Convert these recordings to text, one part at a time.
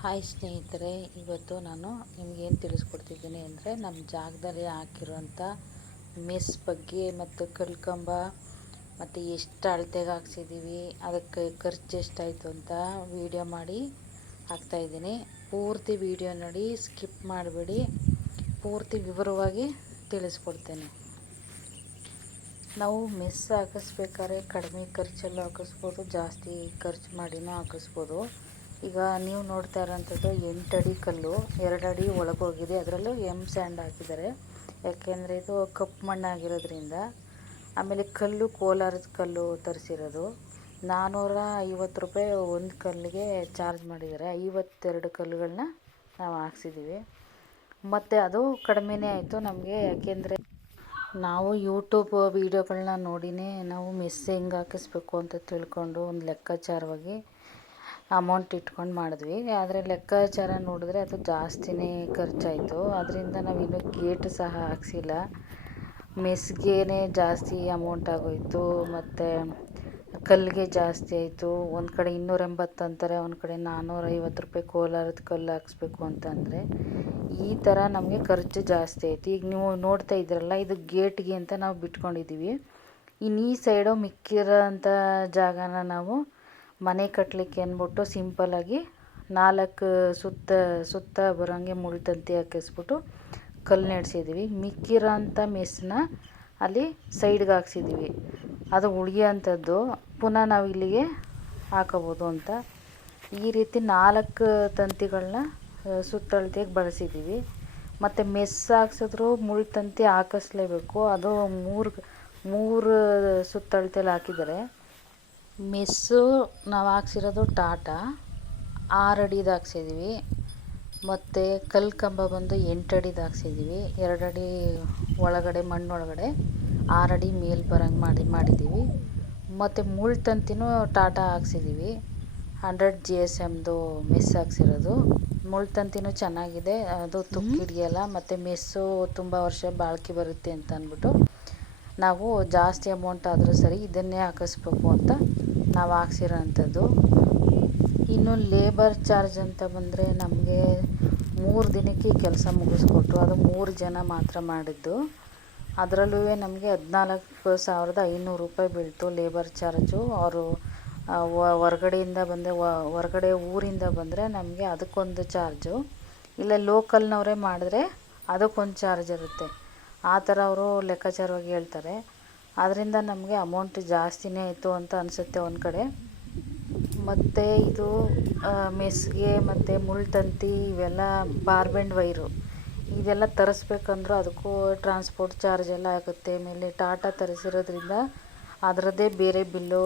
Hi ಸ್ನೇಹಿತರೆ, ಇವತ್ತು ನಾನು ನಿಮಗೇನು ತಿಳಿಸ್ಕೊಡ್ತಿದ್ದೀನಿ ಅಂದರೆ ನಮ್ಮ ಜಾಗದಲ್ಲಿ ಹಾಕಿರುವಂಥ ಮೆಸ್ ಬಗ್ಗೆ ಮತ್ತು ಕಲ್ಕಂಬ ಮತ್ತು ಎಷ್ಟು ಅಳತೆಗೆ ಹಾಕ್ಸಿದ್ದೀವಿ ಅದಕ್ಕೆ ಖರ್ಚು ಎಷ್ಟಾಯಿತು ಅಂತ ವಿಡಿಯೋ ಮಾಡಿ ಹಾಕ್ತಾಯಿದ್ದೀನಿ ಪೂರ್ತಿ ವಿಡಿಯೋ ನೋಡಿ ಸ್ಕಿಪ್ ಮಾಡಬೇಡಿ. ಪೂರ್ತಿ ವಿವರವಾಗಿ ತಿಳಿಸ್ಕೊಡ್ತೇನೆ. ನಾವು ಮೆಸ್ ಹಾಕಿಸ್ಬೇಕಾದ್ರೆ ಕಡಿಮೆ ಖರ್ಚಲ್ಲೂ ಹಾಕಿಸ್ಬೋದು, ಜಾಸ್ತಿ ಖರ್ಚು ಮಾಡಿನೂ ಹಾಕಿಸ್ಬೋದು. ಈಗ ನೀವು ನೋಡ್ತಾ ಇರೋಂಥದ್ದು ಎಂಟು ಅಡಿ ಕಲ್ಲು ಎರಡು ಅಡಿ ಒಳಗೋಗಿದೆ. ಅದರಲ್ಲೂ ಎಂ ಸ್ಯಾಂಡ್ ಹಾಕಿದ್ದಾರೆ. ಯಾಕೆಂದರೆ ಇದು ಕಪ್ಪು ಮಣ್ಣಾಗಿರೋದ್ರಿಂದ ಆಮೇಲೆ ಕಲ್ಲು ಕೋಲಾರದ ಕಲ್ಲು ತರಿಸಿರೋದು. ನಾನ್ನೂರ ಐವತ್ತು ರೂಪಾಯಿ ಒಂದು ಕಲ್ಲಿಗೆ ಚಾರ್ಜ್ ಮಾಡಿದ್ದಾರೆ. ಐವತ್ತೆರಡು ಕಲ್ಲುಗಳನ್ನ ನಾವು ಹಾಕ್ಸಿದ್ದೀವಿ. ಮತ್ತು ಅದು ಕಡಿಮೆನೇ ಆಯಿತು ನಮಗೆ. ಯಾಕೆಂದರೆ ನಾವು ಯೂಟ್ಯೂಬ್ ವೀಡಿಯೋಗಳನ್ನ ನೋಡಿನೇ ನಾವು ಮಿಸ್ಸಿಂಗ್ ಹೆಂಗೆ ಹಾಕಿಸ್ಬೇಕು ಅಂತ ತಿಳ್ಕೊಂಡು ಒಂದು ಲೆಕ್ಕಾಚಾರವಾಗಿ ಅಮೌಂಟ್ ಇಟ್ಕೊಂಡು ಮಾಡಿದ್ವಿ. ಆದರೆ ಲೆಕ್ಕಾಚಾರ ನೋಡಿದ್ರೆ ಅದು ಜಾಸ್ತಿನೇ ಖರ್ಚಾಯಿತು. ಅದರಿಂದ ನಾವಿನ್ನೂ ಗೇಟ್ ಸಹ ಹಾಕ್ಸಿಲ್ಲ. ಮೆಸ್ಗೆನೇ ಜಾಸ್ತಿ ಅಮೌಂಟ್ ಆಗೋಯಿತು. ಮತ್ತು ಕಲ್ಲಿಗೆ ಜಾಸ್ತಿ ಆಯಿತು. ಒಂದು ಕಡೆ ಇನ್ನೂರ ಎಂಬತ್ತು ಅಂತಾರೆ, ಒಂದು ಕಡೆ ನಾನ್ನೂರೈವತ್ತು ರೂಪಾಯಿ ಕೋಲಾರದ ಕಲ್ಲು ಹಾಕ್ಸ್ಬೇಕು ಅಂತಂದರೆ ಈ ಥರ ನಮಗೆ ಖರ್ಚು ಜಾಸ್ತಿ ಆಯಿತು. ಈಗ ನೀವು ನೋಡ್ತಾ ಇದ್ರಲ್ಲ ಇದು ಗೇಟ್ಗೆ ಅಂತ ನಾವು ಬಿಟ್ಕೊಂಡಿದ್ದೀವಿ ಇನ್ನು ಈ ಸೈಡು ಮಿಕ್ಕಿರೋ ಅಂಥ ಜಾಗನ ನಾವು ಮನೆ ಕಟ್ಟಲಿಕ್ಕೆ ಅಂದ್ಬಿಟ್ಟು ಸಿಂಪಲ್ಲಾಗಿ ನಾಲ್ಕು ಸುತ್ತ ಸುತ್ತ ಬರೋಂಗೆ ಮುಳ್ಳು ತಂತಿ ಹಾಕಿಸ್ಬಿಟ್ಟು ಕಲ್ಲು ನೆಡ್ಸಿದ್ದೀವಿ ಮಿಕ್ಕಿರೋಂಥ ಮೆಸ್ನ ಅಲ್ಲಿ ಸೈಡ್ಗೆ ಹಾಕ್ಸಿದ್ದೀವಿ ಅದು ಉಳಿಯೋಂಥದ್ದು ಪುನಃ ನಾವು ಇಲ್ಲಿಗೆ ಹಾಕೋಬೋದು ಅಂತ. ಈ ರೀತಿ ನಾಲ್ಕು ತಂತಿಗಳನ್ನ ಸುತ್ತಳತೆಗೆ ಬಳಸಿದ್ದೀವಿ ಮತ್ತು ಮೆಸ್ ಹಾಕ್ಸಿದ್ರು ಮುಳ್ಳು ತಂತಿ ಹಾಕಿಸ್ಲೇಬೇಕು. ಅದು ಮೂರು ಮೂರು ಸುತ್ತಳತೆಲಿ ಹಾಕಿದ್ದಾರೆ. ಮೆಸ್ಸು ನಾವು ಹಾಕ್ಸಿರೋದು ಟಾಟಾ. ಆರು ಅಡಿದು ಹಾಕ್ಸಿದ್ದೀವಿ ಮತ್ತು ಕಲ್ಲು ಕಂಬ ಬಂದು ಎಂಟು ಅಡಿದು ಹಾಕ್ಸಿದ್ದೀವಿ ಎರಡು ಅಡಿ ಒಳಗಡೆ ಮಣ್ಣೊಳಗಡೆ ಆರು ಅಡಿ ಮೇಲೆ ಬರೋಂಗೆ ಮಾಡಿ ಮಾಡಿದ್ದೀವಿ ಮತ್ತು ಮುಳ್ಳು ತಂತಿನೂ ಟಾಟಾ ಹಾಕ್ಸಿದ್ದೀವಿ ಹಂಡ್ರೆಡ್ ಜಿ ಎಸ್ ಎಮ್ದು ಮೆಸ್ ಹಾಕ್ಸಿರೋದು. ಮುಳ್ಳು ತಂತಿನೂ ಚೆನ್ನಾಗಿದೆ. ಅದು ತುಕ್ಕು ಹಿಡಿಯೋಲ್ಲ ಮತ್ತು ಮೆಸ್ಸು ತುಂಬ ವರ್ಷ ಬಾಳಿಕೆ ಬರುತ್ತೆ ಅಂತ ಅಂದ್ಬಿಟ್ಟು. ನಾವು ಜಾಸ್ತಿ ಅಮೌಂಟ್ ಆದರೂ ಸರಿ ಇದನ್ನೇ ಹಾಕಿಸ್ಬೇಕು ಅಂತ ನಾವು ಹಾಕ್ಸಿರೋಂಥದ್ದು. ಇನ್ನು ಲೇಬರ್ ಚಾರ್ಜ್ ಅಂತ ಬಂದರೆ ನಮಗೆ ಮೂರು ದಿನಕ್ಕೆ ಕೆಲಸ ಮುಗಿಸ್ಕೊಟ್ರು. ಅದು ಮೂರು ಜನ ಮಾತ್ರ ಮಾಡಿದ್ದು. ಅದರಲ್ಲೂ ನಮಗೆ ಹದಿನಾಲ್ಕು ಸಾವಿರದ ಐನೂರು ರೂಪಾಯಿ ಬೀಳ್ತು ಲೇಬರ್ ಚಾರ್ಜು ಅವರು ಹೊರ್ಗಡೆಯಿಂದ ಬಂದರೆ ಹೊರ್ಗಡೆ ಊರಿಂದ ಬಂದರೆ ನಮಗೆ ಅದಕ್ಕೊಂದು ಚಾರ್ಜು ಇಲ್ಲ ಲೋಕಲ್ನವರೇ ಮಾಡಿದ್ರೆ ಅದಕ್ಕೊಂದು ಚಾರ್ಜ್ ಇರುತ್ತೆ. ಆ ಥರ ಅವರು ಲೆಕ್ಕಾಚಾರವಾಗಿ ಹೇಳ್ತಾರೆ. ಆದ್ದರಿಂದ ನಮಗೆ ಅಮೌಂಟ್ ಜಾಸ್ತಿನೇ ಆಯಿತು ಅಂತ ಅನಿಸುತ್ತೆ ಒಂದು ಕಡೆ. ಮತ್ತು ಇದು ಮೆಸ್ಗೆ ಮತ್ತು ಮುಳ್ಳು ತಂತಿ ಇವೆಲ್ಲ ಬಾರ್ಬೆಂಡ್ ವೈರು. ಇದೆಲ್ಲ ತರಿಸ್ಬೇಕಂದ್ರೂ ಅದಕ್ಕೂ ಟ್ರಾನ್ಸ್ಪೋರ್ಟ್ ಚಾರ್ಜ್ ಎಲ್ಲ ಆಗುತ್ತೆ. ಆಮೇಲೆ ಟಾಟಾ ತರಿಸಿರೋದ್ರಿಂದ ಅದರದ್ದೇ ಬೇರೆ ಬಿಲ್ಲು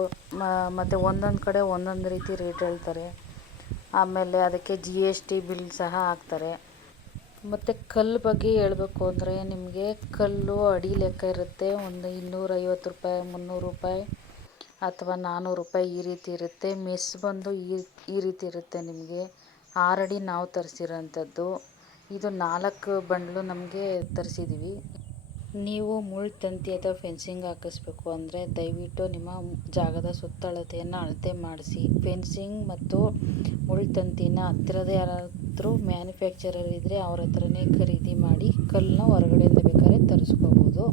ಮತ್ತು ಒಂದೊಂದು ಕಡೆ ಒಂದೊಂದು ರೀತಿ ರೇಟ್ ಹೇಳ್ತಾರೆ. ಆಮೇಲೆ ಅದಕ್ಕೆ ಜಿ ಎಸ್ ಟಿ ಬಿಲ್ ಸಹ ಹಾಕ್ತಾರೆ. ಮತ್ತು ಕಲ್ಲು ಬಗ್ಗೆ ಹೇಳಬೇಕು ಅಂದರೆ ನಿಮಗೆ ಕಲ್ಲು ಅಡಿ ಲೆಕ್ಕ ಇರುತ್ತೆ. ಒಂದು ಇನ್ನೂರೈವತ್ತು ರೂಪಾಯಿ, ಮುನ್ನೂರು ರೂಪಾಯಿ ಅಥವಾ ನಾನ್ನೂರು ರೂಪಾಯಿ ಈ ರೀತಿ ಇರುತ್ತೆ. ಮೆಸ್ ಬಂದು ಈ ಈ ರೀತಿ ಇರುತ್ತೆ ನಿಮಗೆ. ಆರಡಿ ನಾವು ತರಿಸಿರೋಂಥದ್ದು. ಇದು ನಾಲ್ಕು ಬಂಡ್ಲು ನಮಗೆ ತರಿಸಿದ್ದೀವಿ ನೀವು ಮುಳ್ಳು ತಂತಿ ಅಥವಾ ಫೆನ್ಸಿಂಗ್ ಹಾಕಿಸ್ಬೇಕು ಅಂದರೆ ದಯವಿಟ್ಟು ನಿಮ್ಮ ಜಾಗದ ಸುತ್ತಳತೆಯನ್ನು ಅಳತೆ ಮಾಡಿಸಿ. ಫೆನ್ಸಿಂಗ್ ಮತ್ತು ಮುಳ್ಳು ತಂತಿನ ಹತ್ತಿರದ ಯಾರಾದರೂ ಮ್ಯಾನುಫ್ಯಾಕ್ಚರರ್ ಇದ್ದರೆ ಅವ್ರ ಹತ್ರನೇ ಖರೀದಿ ಮಾಡಿ ಕಲ್ಲನ್ನ ಹೊರಗಡೆಯಿಂದ ಬೇಕಾದ್ರೆ ತರಿಸ್ಕೋಬೋದು.